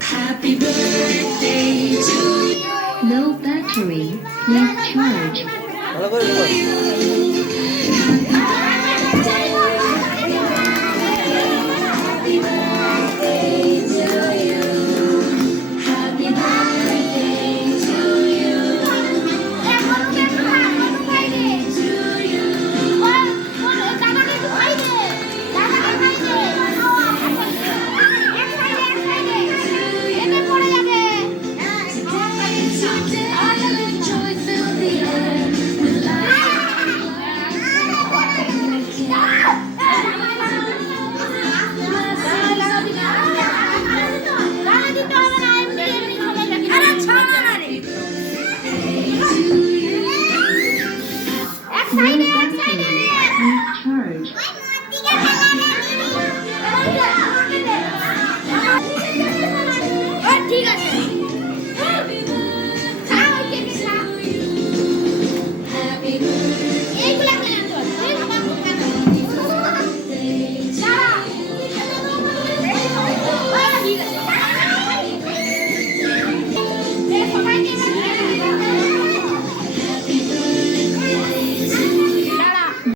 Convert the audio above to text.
Happy birthday to you. No battery, please charge. Side out, side out.